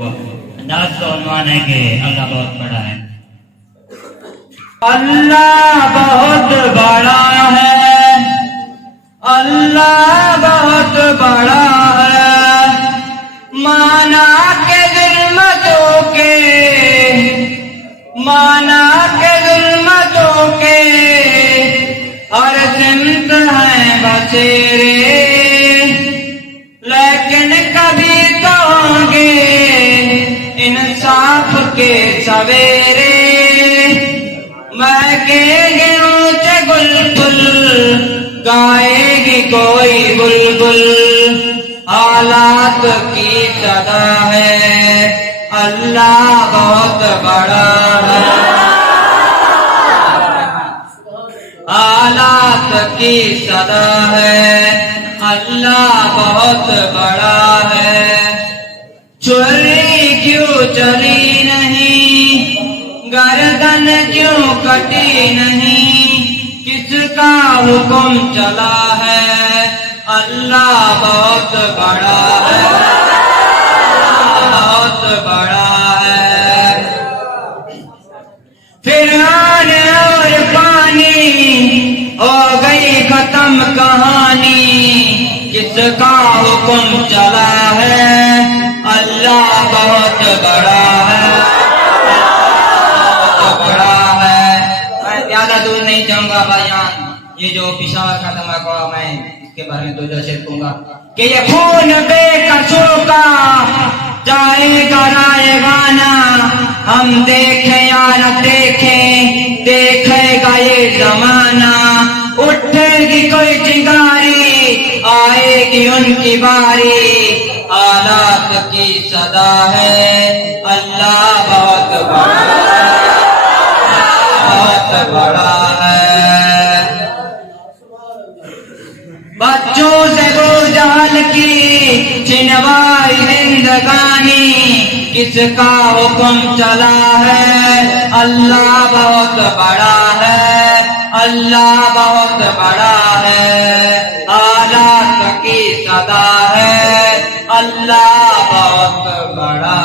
انداز کا عنوان ہے کہ اللہ بہت بڑا ہے. اللہ بہت بڑا ہے، اللہ بہت بڑا ہے، مانا کے ظلمتوں کے، مانا کے ظلمتوں کے ہر سمت ہیں بسیرے، لیکن کبھی تو ہوں گے انصاف کے سویرے. مہکیں گے اونچے گل پل، گائے گی کوئی بلبل، حالات کی صدا ہے اللہ بہت بڑا ہے. حالات کی صدا ہے اللہ بہت بڑا ہے. چھری کیوں چلی نہیں، گردن کیوں کٹی نہیں، کس کا حکم چلا ہے اللہ بہت بڑا ہے، بہت بڑا ہے. فرعون اور پانی ہو گئی ختم کہانی، کس کا حکم چلا ہے اللہ بہت بڑا ہے، بڑا ہے. میں زیادہ دور نہیں جاؤں گا بھائیان، یہ جو پشاور کا دھماکہ میں اس کے بارے میں دو شعر کہوں گا کہ یہ خون بے کسوں کا جائے گا رائے گانا، ہم دیکھیں یا نہ دیکھیں دیکھے گا یہ زمانہ. اٹھے گی کوئی چنگاری آئے گی ان کی باری، حالات کی صدا ہے اللہ بہت بڑا ہے، بہت بڑا ہے. بچوں سے وہ جہل کی چھنوائی زندگانی، کس کا حکم چلا ہے اللہ بہت بڑا ہے، اللہ بہت بڑا ہے. حالات کی صدا ہے اللہ بہت بڑا